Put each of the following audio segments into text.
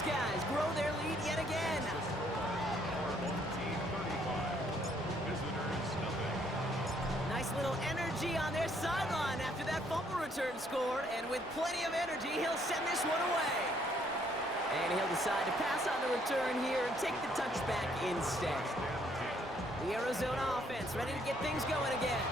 these guys grow their lead yet again. Nice little energy on their sideline after that fumble return score, and with plenty of energy, he'll send this one away. And he'll decide to pass on the return here and take the touchback instead. The Arizona offense ready to get things going again.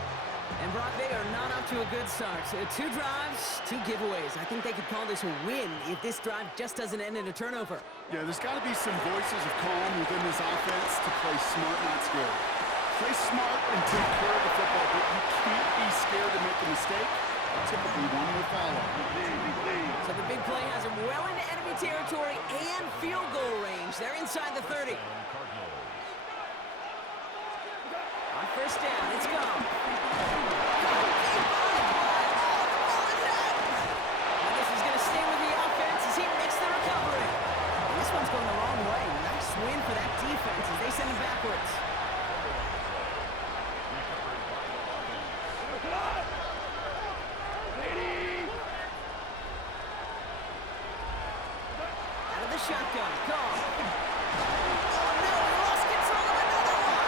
And Brock, they are not up to a good start. 2 drives, 2 giveaways. I think they could call this a win if this drive just doesn't end in a turnover. Yeah, there's got to be some voices of calm within this offense to play smart, not scared. Play smart and take care of the football, but you can't be scared to make a mistake. Typically, one will follow. So the big play has them well into enemy territory and field goal range. They're inside the 30. On first down, it's gone. And this is going to stay with the offense as he makes the recovery. And this one's going the wrong way. Nice win for that defense as they send him backwards. Out of the shotgun, gone. Oh no, he lost control of another one.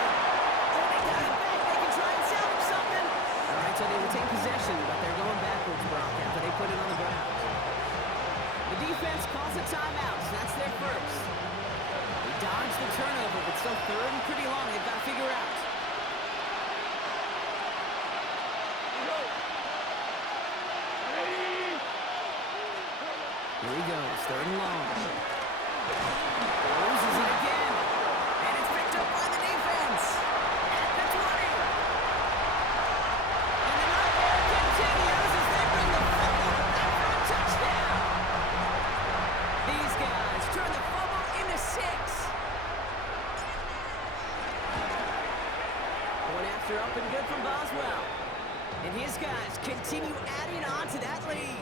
Oh, they got it back. They can try and salvage something. All right, so they retain possession, but they're going backwards, Brock, after they put it on the ground. The defense calls a timeout, so that's their first. They dodged the turnover, but still third and pretty long. They've got to figure out. Here he goes, third and long. Loses it again. And it's picked up by the defense. At the 20. And the nightmare continues as they bring the fumble back for a touchdown. These guys turn the fumble into 6. Going after up and good from Boswell. And his guys continue adding on to that lead.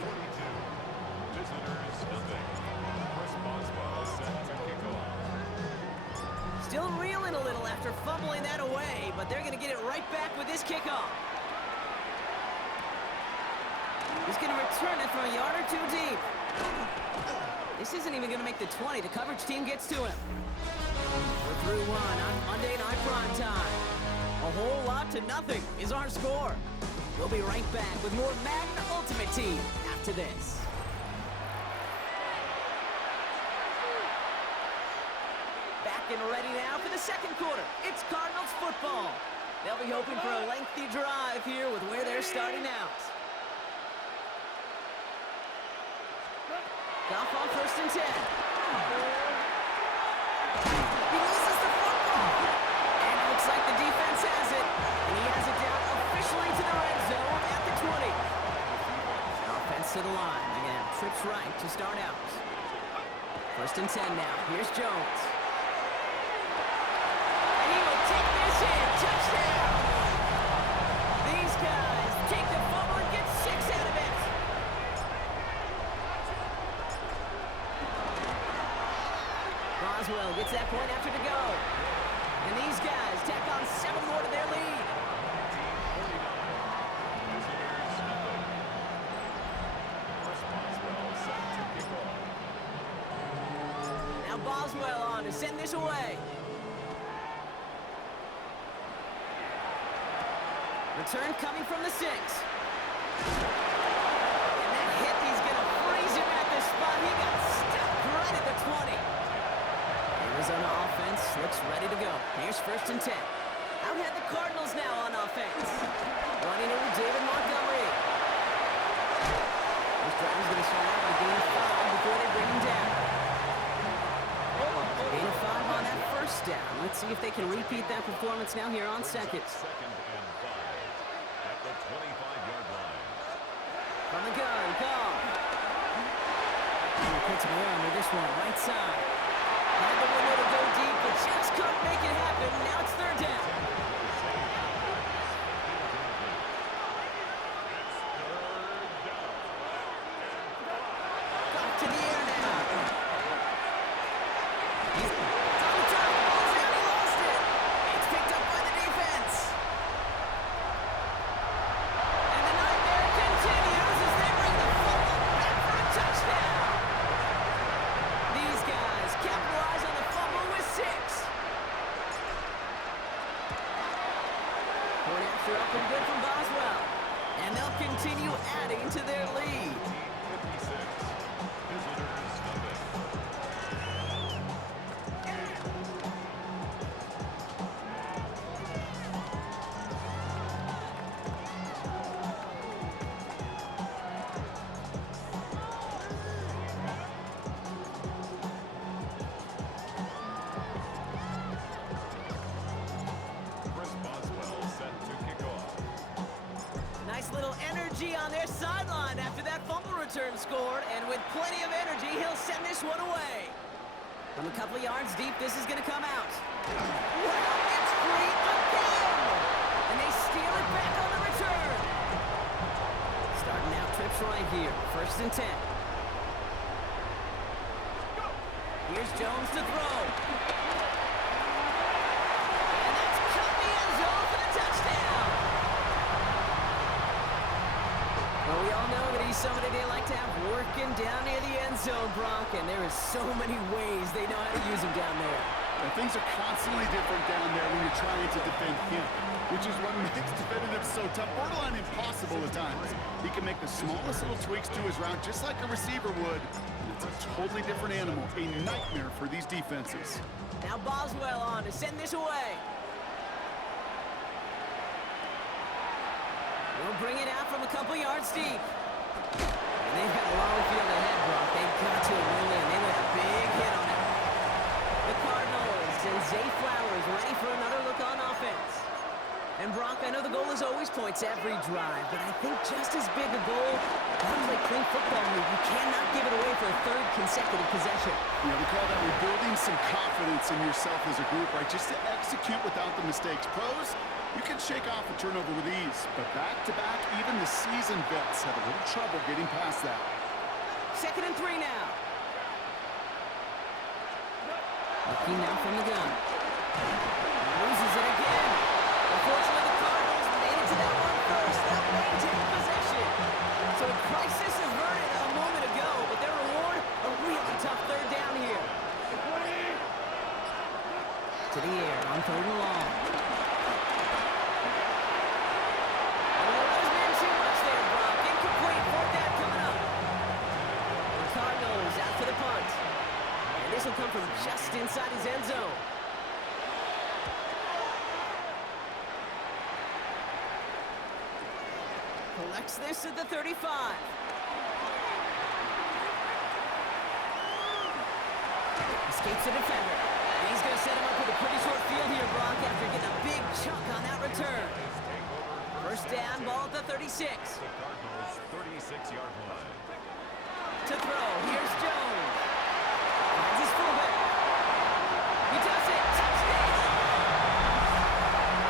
Still reeling a little after fumbling that away, but they're going to get it right back with this kickoff. He's going to return it from a yard or 2 deep. This isn't even going to make the 20. The coverage team gets to him. We're through one on Monday Night Prime Time. A whole lot to nothing is our score. We'll be right back with more Madden Ultimate Team after this. Back and ready now for the second quarter. It's Cardinals football. They'll be hoping for a lengthy drive here with where they're starting out. Goff on first and 10. He loses the football. And it looks like the defense has it. And he has it down officially to the red zone at the 20. Offense to the line. They're going to have trips right to start out. First and 10 now. Here's Jones. And he will take this in. Touchdown. These guys take the fumble and get 6 out of it. Boswell gets that point after to go. And these guys tack on 7 more to their lead. Now Boswell on to send this away. Return coming from the 6. And that hit, he's going to freeze him at this spot. He got stuck right at the 20. Arizona offense looks ready to go. Here's first and 10. Out had the Cardinals now on offense. Running over David Montgomery. This drive is going to start out with a gain of 5 before they bring him down. Gain of 5 on that first down. Let's see if they can repeat that performance now here on second. From the gun, Goff. He puts him under this one, right side. Had the window to go deep, but just couldn't make it happen. Now it's third down. Goff to the air now. He's on the top. Ball's down. He lost it. It's picked up by the defense. And the nightmare continues as they bring the football back for a touchdown. These guys after up and good from Boswell. And they'll continue adding to their lead. 56. Visitors nothing. Chris Boswell set to kick off. Nice little energy on their sideline after that fumble return scored. And with plenty of energy, he'll send this one away. From a couple of yards deep, this is going to come out. Well, it's free again! And they steal it back on the return. Starting out trips right here. 1st and 10. Here's Jones to throw. And that's cut the end zone for the touchdown. Well, we all know that he's somebody they like to have working down near the end zone, Brock, and there is so many ways they know how to use him down there. And things are constantly different down there when you're trying to defend him, which is what makes defending him so tough, borderline impossible at times. He can make the smallest little tweaks to his route just like a receiver would. And it's a totally different animal, a nightmare for these defenses. Now Boswell on to send this away. They'll bring it out from a couple yards deep. And they've got a long field ahead, Brock. They got to it early, and they went a big hit on it. The Cardinals and Zay Flowers ready for another look on offense. And Brock, I know the goal is always points every drive, but I think just as big a goal, gotta play clean football here. You cannot give it away for a 3rd consecutive possession. Yeah, we call that rebuilding some confidence in yourself as a group, right? Just to execute without the mistakes. Pros, you can shake off a turnover with ease, but back-to-back, even the seasoned vets have a little trouble getting past that. 2nd and 3 now. Looking now from the gun. Loses it again. Unfortunately, the Cardinals made it to that one first. They'll maintain possession. So a crisis averted a moment ago, but their reward, a really tough 3rd down here. To the air on 3rd and long. Too much there, Brock. Incomplete. 4th down coming up. The Cardinals out for the punt. And this will come from just inside his end zone. Collects this at the 35. Escapes the defender. And he's going to set him up with a pretty short field here, Brock, after getting a big chunk on that return. 1st down, ball at the 36. The Cardinals 36-yard line. To throw, here's Jones. Finds his fullback. He does it. Touchdown!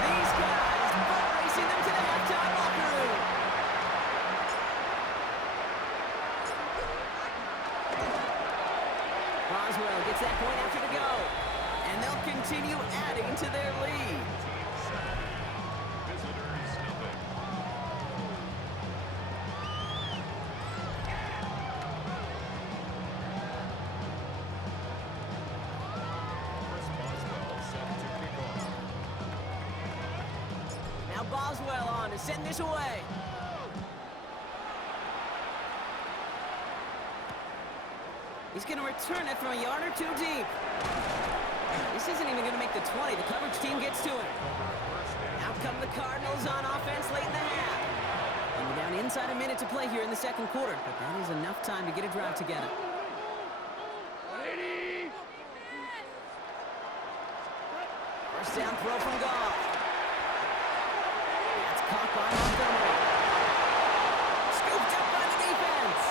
These guys butt racing them to the halftime locker room. Boswell gets that point after the go. And they'll continue adding to their lead. Visitors nothing. Chris Boswell set to kick off. Now Boswell on to send this away. He's going to return it from a yard or 2 deep. This isn't even going to make the 20. The coverage team gets to him. Out come the Cardinals on offense late in the half. And we're down inside a minute to play here in the 2nd quarter, but that is enough time to get a drive together. First down throw from Goff. That's caught by Montgomery. Scooped up by the defense.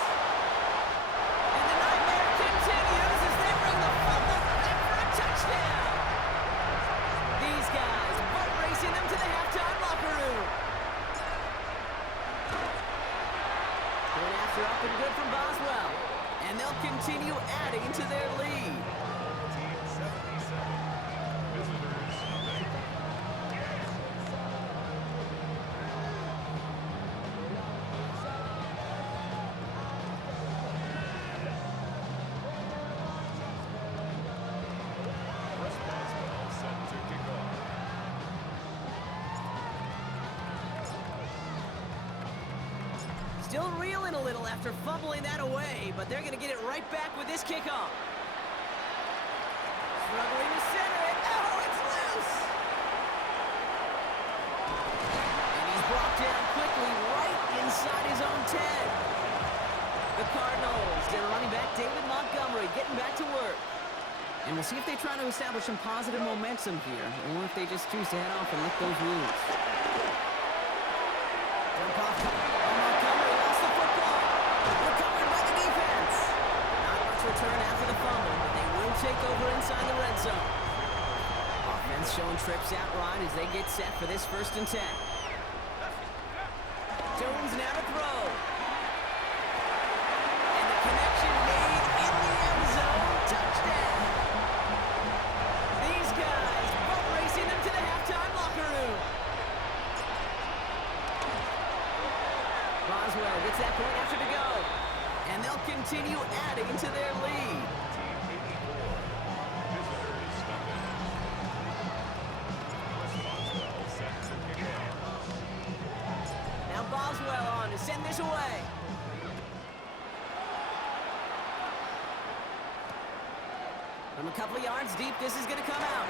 And the nightmare continues as they bring the fumble back for a touchdown. These guys butt racing them to the halftime locker room. Going after up and good from Boswell. And they'll continue adding to their lead. Team 77. Visitors nothing. Chris Boswell set to kick off. Still reeling a little after fumbling that away, but they're going to get it right back with this kickoff. Struggling to center it. Oh, it's loose! And he's brought down quickly right inside his own 10. The Cardinals, their running back David Montgomery getting back to work. And we'll see if they try to establish some positive momentum here, or if they just choose to head off and lick those wounds. Jump off. Montgomery lost the football. Recovered by the defense. Not much return after the fumble, but they will take over inside the red zone. Offense showing trips out wide as they get set for this 1st and 10. Jones now to throw. And the connection made in the end zone. Touchdown. These guys both racing them to the halftime locker room. Boswell gets that point after to go. And they'll continue adding to their lead. Now Boswell on to send this away. From a couple of yards deep, this is going to come out.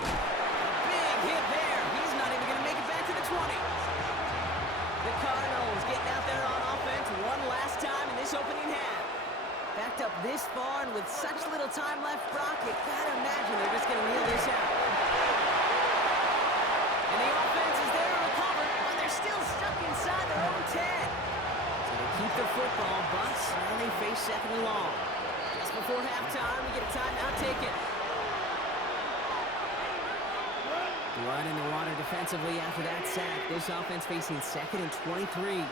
A big hit there. He's not even going to make it back to the 20. The Cardinals getting out there on offense one last time in this opening half. Backed up this far and with such little time left, Brock, you gotta imagine they're just going to kneel this out. And the offense is there to recover, but they're still stuck inside their own 10. So they keep the football, but now they face 2nd and long. Just before halftime, we get a timeout taken. Blood in the water defensively after that sack. This offense facing 2nd and 23.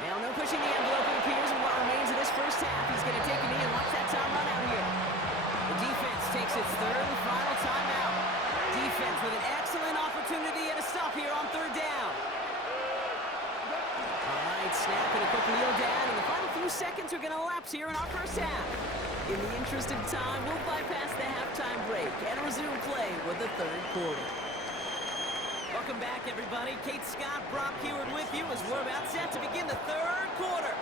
Now no pushing the envelope, it appears, in what remains of this 1st half. He's going to take a knee and watch that time run out here. The defense takes its 3rd and final timeout. Defense with an excellent opportunity and a stop here on 3rd down. All right, snap and a quick kneel down, and the final few seconds are going to elapse here in our 1st half. In the interest of time, we'll bypass the halftime break and resume play with the 3rd quarter. Welcome back, everybody. Kate Scott, Brock Heward with you as we're about set to begin the 3rd quarter.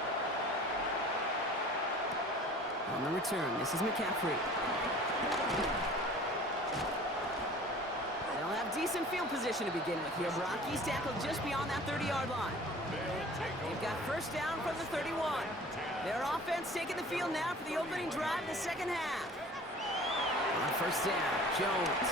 On the return, this is McCaffrey. They'll have decent field position to begin with here, Brock. He's tackled just beyond that 30-yard line. They've got 1st down from the 31. Their offense taking the field now for the opening drive of the 2nd half. On 1st down, Jones.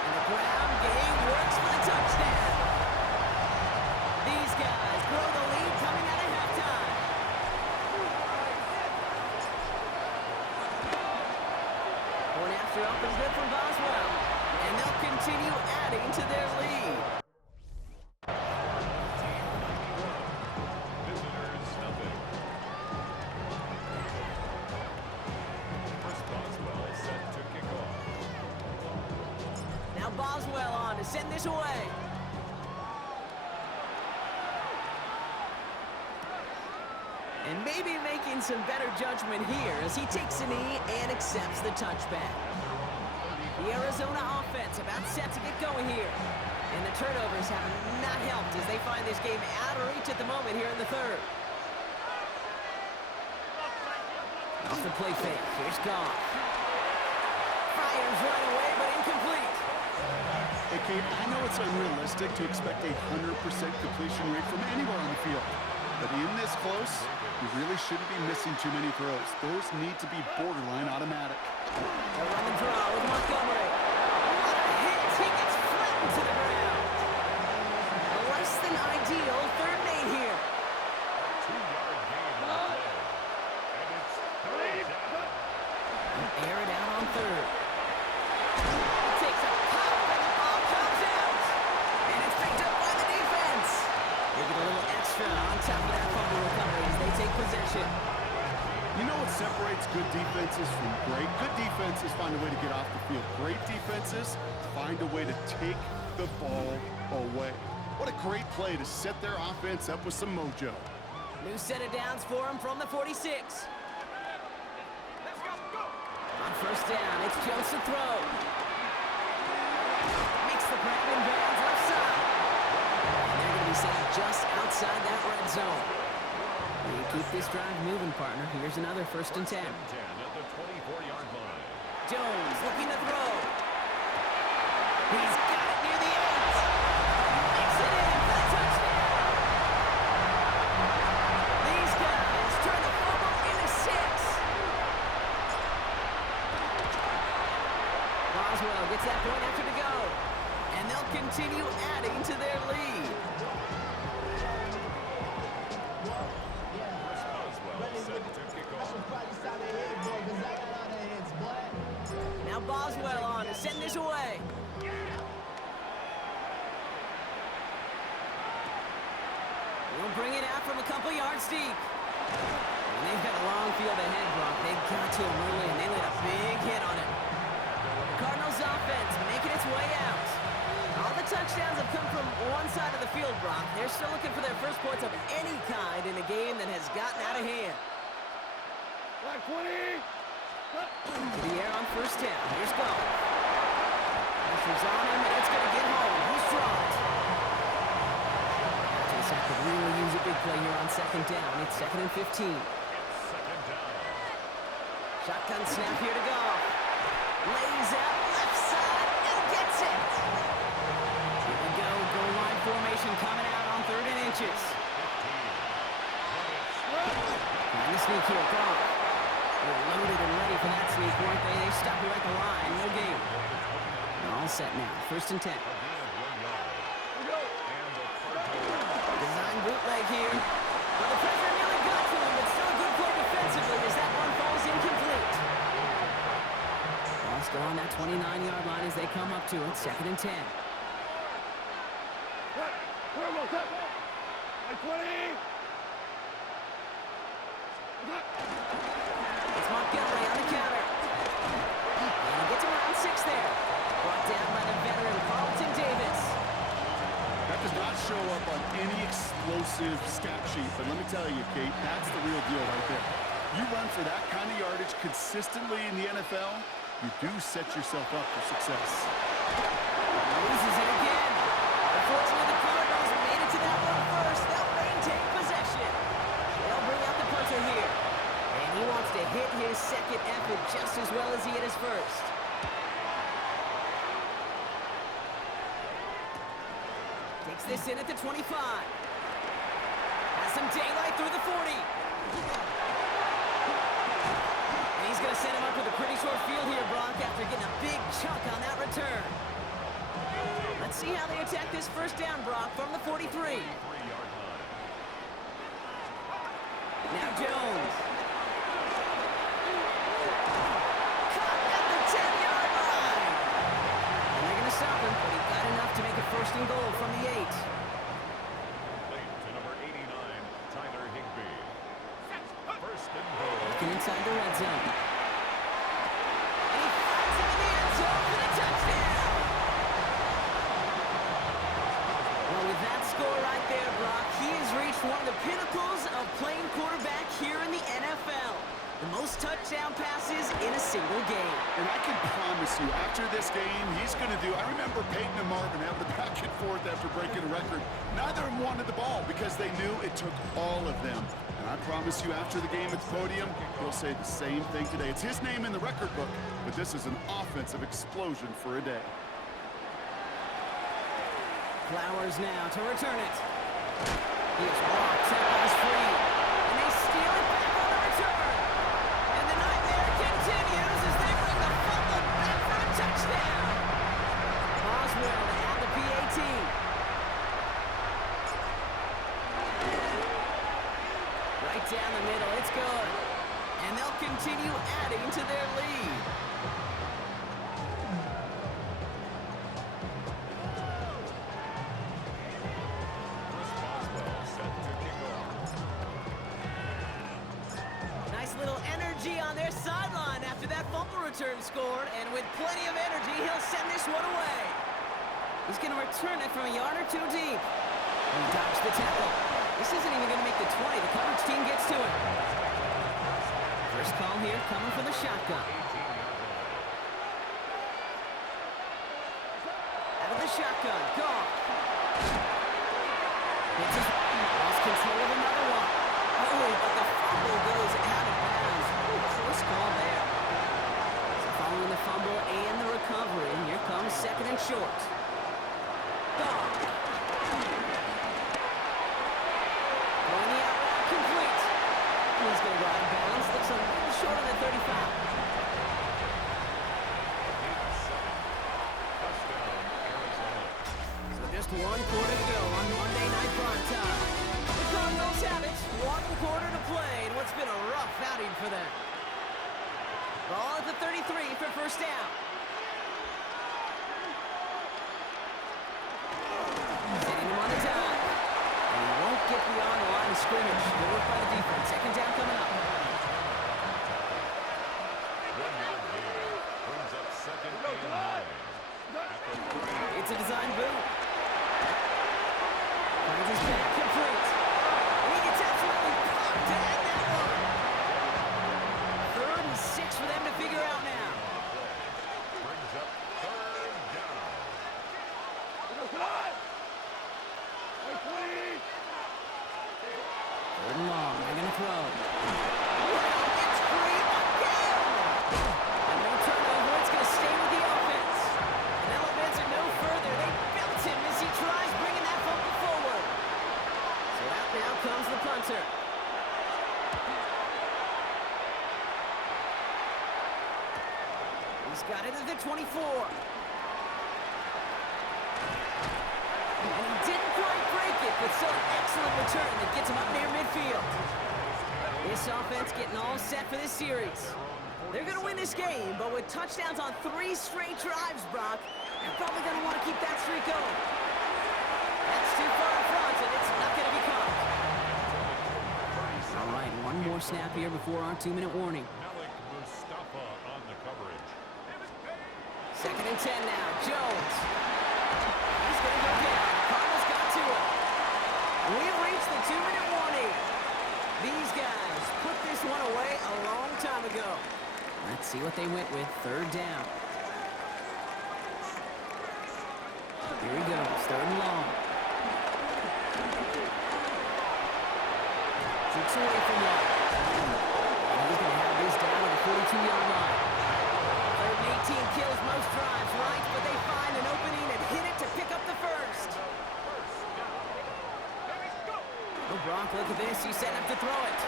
And the ground game works for the touchdown. These guys grow the lead coming out of halftime. Point after up and good from Boswell. And they'll continue adding to their lead. Visitors, nothing. Chris Boswell set to kick off. Now Boswell on to send this away. And maybe making some better judgment here as he takes a knee and accepts the touchback. The Arizona offense about set to get going here. And the turnovers have not helped as they find this game out of reach at the moment here in the 3rd. Off the play fake. Here's Goff. Fires right away, but incomplete. Hey, Kate, I know it's unrealistic to expect a 100% completion rate from anywhere on the field. But in this close, you really shouldn't be missing too many throws. Those need to be borderline automatic. They'll run the draw with Montgomery. What a hit! He gets flattened to the ground. A less than ideal 3rd and 8 here. 2-yard gain on the play. And it's 3rd down. And air it out on 3rd. Takes a pop and the ball comes out. And it's picked up by the defense. They get a little extra on top of that fumble recovery as they take possession. You know what separates good defenses from great? Good defenses find a way to get off the field. Great defenses find a way to take the ball away. What a great play to set their offense up with some mojo. New set of downs for him from the 46. On first down, it's Jones to throw. Makes the grab and bounds left side. And they're going to be set up just outside that red zone. You keep this drive moving, partner. Here's another 1st and 10. 10 at the 24-yard line. Jones looking to throw. He's got it near the 8. Makes it in for the touchdown. These guys turn the fumble into 6. Boswell gets that point after to go. And they'll continue adding to their lead. Now Boswell on to send this away. They'll bring it out from a couple yards deep. And they've got a long field ahead, Brock. They got to him early, and they laid a big hit on it. The Cardinals offense making its way out. All the touchdowns have come from one side of the field, Brock. They're still looking for their first points of any kind in a game that has gotten out of hand. Black 20. To the air on first down. Here's Goff. Pressure's on him, and it's going to get home. He's dropped. Jason could really use a big play here on 2nd down. It's 2nd and 15. It's 2nd down. Shotgun snap here to Goff. Lays out left side and gets it. Here we go. Goal line formation coming out on 3rd and inches. 15. Trying to sneak here. Goff. They're loaded and ready for that sneak, weren't they? They stop you at the line. No game. They're all set now. 1st and 10. Design bootleg here. Well, the pressure nearly got to him, but still a good play defensively as that one falls incomplete. Ball's go on that 29-yard line as they come up to it. 2nd and 10. It's Montgomery on the counter. And he gets around 6 there. Brought down by the veteran Carlton Davis. That does not show up on any explosive stat sheet, but let me tell you, Kate, that's the real deal right there. You run for that kind of yardage consistently in the NFL, you do set yourself up for success. Loses it again. Unfortunately, the Cardinals made it to that one first. They'll maintain possession. They'll bring out the punter here. And he wants to hit his 2nd effort just as well as he hit his 1st. Takes this in at the 25. Has some daylight through the 40. And he's going to set him up with a pretty short field here, Brock, after getting a big chunk on that return. Let's see how they attack this 1st down, Brock, from the 43. 3-yard line. Now Jones. Caught at the 10-yard line. And they're going to stop him, but he got enough to make it 1st and goal from the 8. Late to number 89, Tyler Higbee. 1st and goal. Looking inside the red zone. And he finds him in the end zone for the touchdown. Well, with that score right there, Brock, he has reached one of the pinnacles of playing quarterback here in the NFL. The most touchdown passes in a single game. And I can promise you, after this game, he's going to do... I remember Peyton and Marvin having a back and forth after breaking a record. Neither of them wanted the ball because they knew it took all of them. And I promise you, after the game at the podium, he'll say the same thing today. It's his name in the record book, but this is an offensive explosion for a day. Flowers now to return it. He is blocked, is free, and they steal it back on the return. And the nightmare continues as they bring the fumble back for a touchdown. Boswell to have the PAT. Right down the middle, it's good. And they'll continue adding to their lead. On their sideline after that fumble return scored, and with plenty of energy, he'll send this one away. He's going to return it from a yard or 2 deep. And he dodged the tackle. This isn't even going to make the 20. The coverage team gets to it. First call here coming from the shotgun. 18-yard shotgun. Gone. Lost control of another one. Oh, but the fumble goes out of bounds. Close call there. So following the fumble and the recovery, here comes second and short. Gone. Throwing the out route complete. He's going to go out of bounds. Looks a little short of the 35. Just one quarter to go on Monday Night Prime Time. The Cardinals have it. 1 quarter to play in what's been a rough outing for them. Ball at the 33 for first down. Sitting him on the dime. And he won't get beyond the line of scrimmage. Good work by the defense. Second down coming up. Brings up second and 9. It's a design boot. Finds his back complete. And he gets absolutely popped to end that one. 3rd and 6 for them to figure out now. Brings up third down. Third and long. They're going to throw. Well, it's free again. And no turnover. It's going to stay with the offense. And they'll advance it no further. They belt him as he tries bringing that fumble forward. So out now comes the punter. He's got it at the 24. And he didn't quite break it, but still an excellent return that gets him up near midfield. This offense getting all set for this series. They're going to win this game, but with touchdowns on 3 straight drives, Brock, they're probably going to want to keep that streak going. That's too far in front, and it's not going to be caught. All right, one more snap here before our 2-minute warning. Malik Mustafa on the coverage. Second and 10 now. Jones. He's going to go down. Cardinals got to it. We've reached the 2-minute warning. These guys put this one away a long time ago. Let's see what they went with. 3rd down. Here he goes. 3rd and long. Kicks away from one. And he's going to have this down at the 42-yard line. 3rd and 18 kills most drives, right? But they find an opening and hit it to pick up the first. Oh, Brock, look at this. He's setting up to throw it.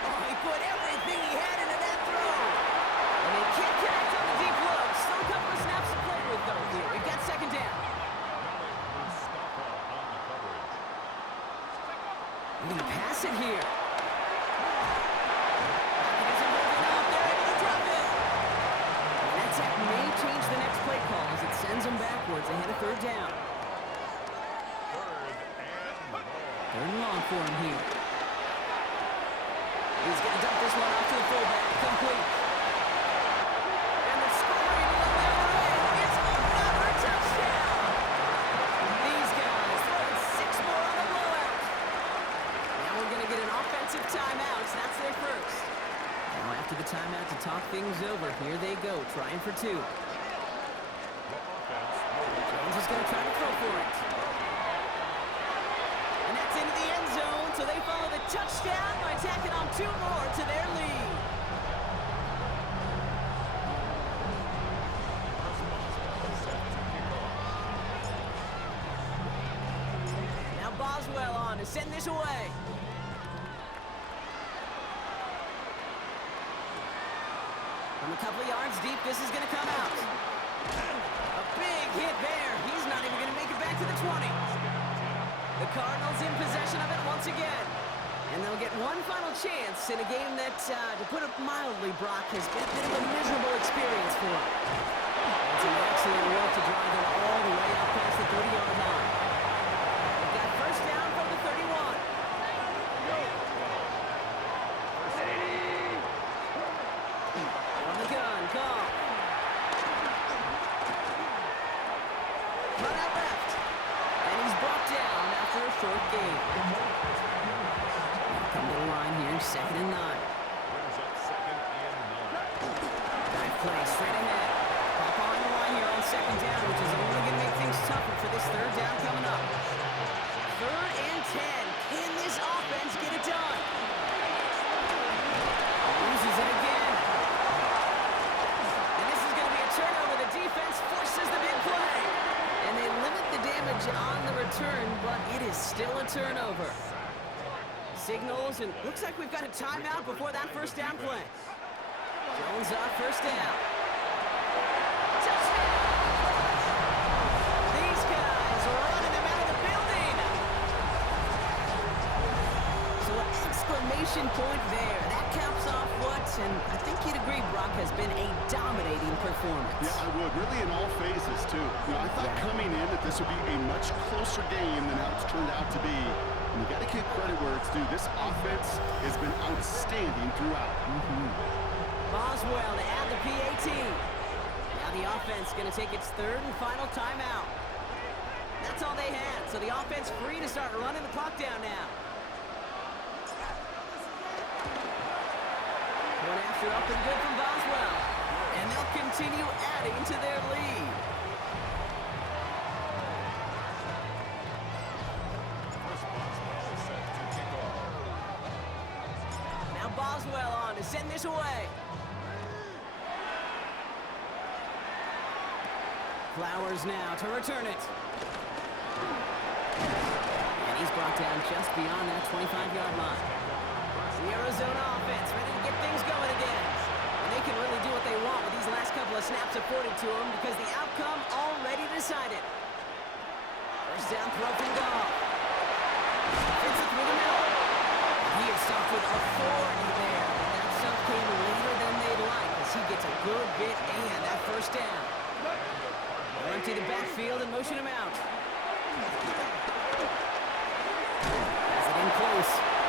Oh, he put everything he had into that throw. And they can't connect on the deep look. Still a couple of snaps to play with, though, here. We've got second down. Mustafa on the coverage. We're going to pass it here. Isn't moving out. They're able to drop it. And that tech may change the next play call as it sends them backwards ahead of 3rd down. 3rd and long for him here. He's going to dump this one off to the fullback. Complete. And the scoring on the other end is another touchdown. These guys throwing 6 more on the blowout. Now we're going to get an offensive timeout. So that's their first. Now after the timeout to talk things over, here they go, trying for 2. Jones is going to try to throw for it. And that's into the end zone, so they follow the touchdown by tacking on 2 more to their lead. Now Boswell on to send this away. From a couple of yards deep, this is going to come out. A big hit there. He's not even going to make it back to the 20. The Cardinals in possession of it once again. And they'll get one final chance in a game that, to put it mildly, Brock, has been a bit of a miserable experience for them. It's an excellent work to drive them all the way up past the 30-yard line. They've got first down from the 31. From the gun, call. Run out left. And he's brought down after a short gain. Come to the line here, 2nd and 9. Brings up 2nd and 9. Dive play straight ahead. Pop on the line here on 2nd down, which is only going to make things tougher for this is still a turnover. Signals, and looks like we've got a timeout before that first down play. Jones off first down. Touchdown! These guys are running him out of the building. So an exclamation point there. That caps off what, and I think you'd agree, Brock, has been a dominating performance. Yeah, I would. Really in all phases, too. You know, I thought coming in that this would be a much closer game than how it's turned out to be. And you got to give credit where it's due. This offense has been outstanding throughout. Boswell to add the PAT. Now the offense going to take its third and final timeout. That's all they had, so the offense free to start running the clock down now. One after up and good from Boswell. And they'll continue adding to their lead. Now Boswell on to send this away. Flowers now to return it. And he's brought down just beyond that 25-yard line. The Arizona offense ready to get things going again. And they can really do what they want with these last couple of snaps afforded to them because the outcome already decided. First down throw from Goff. Fits it through the middle. He is stuffed with authority there. But that stuff came later than they'd like as he gets a good bit and that first down. Run to the backfield and motion him out. Has it in close.